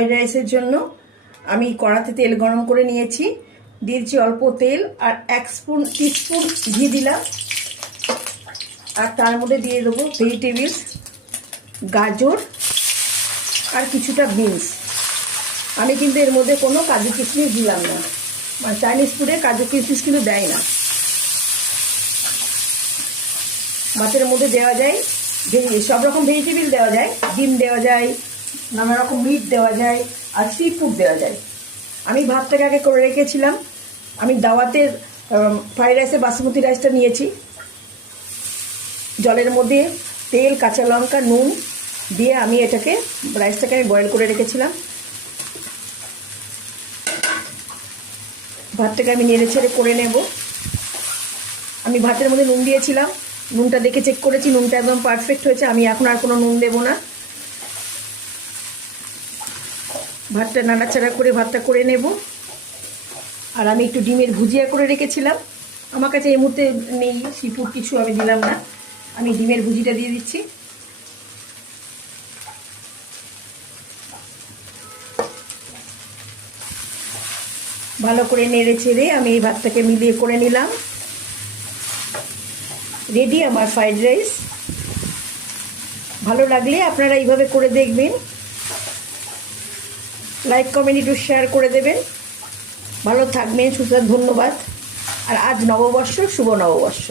Fried রাইসের জন্য আমি কড়াতে তেল গরম করে নিয়েছি, দিয়েছি অল্প তেল আর 1 টিস্পুন ঘি দিলাম। আর তার মধ্যে দিয়ে দেবো ভেজিটেবলস, গাজর আর কিছুটা বিনস। আমি কিন্তু এর মধ্যে কোনো কাজু কিশমিশ দিলাম না, মানে চাইনিজ ফুডে কাজু কিশমিশ কিন্তু দেয় না। ভাতের মধ্যে দেওয়া যায় সব রকম ভেজিটেবল দেওয়া যায়, ডিম দেওয়া যায়, নানা রকম মিট দেওয়া যায়, আর সি ফুড দেওয়া যায়। আমি ভাতটাকে আগে করে রেখেছিলাম। আমি দাওয়াতের ফ্রাইড রাইসে বাসমতি রাইসটা নিয়েছি, জলের মধ্যে তেল, কাঁচা লঙ্কা, নুন দিয়ে আমি রাইসটাকে আমি বয়েল করে রেখেছিলাম। ভাতটাকে আমি নেড়ে ছেড়ে করে নেব। আমি ভাতের মধ্যে নুন দিয়েছিলাম, নুনটা দেখে চেক করেছি, নুনটা একদম পারফেক্ট হয়েছে। আমি এখন আর কোনো নুন দেবো না। ভাতটা নাড়াচাড়া করে ভাতটা করে নেব। আর আমি একটু ডিমের ভুজিয়া করে রেখেছিলাম, আমার কাছে এই মুহূর্তে নেই, সিফুড কিছু আমি দিলাম না। আমি ডিমের ভুজিটা দিয়ে দিচ্ছি। ভালো করে নেড়ে ছেড়ে আমি এই ভাতটাকে মিলিয়ে করে নিলাম। রেডি আমার ফ্রাইড রাইস। ভালো লাগলে আপনারা এইভাবে করে দেখবেন, লাইক কমেন্ট একটু শেয়ার করে দেবেন। ভালো থাকবেন, সুস্থ। ধন্যবাদ। আর আজ নববর্ষ, শুভ নববর্ষ।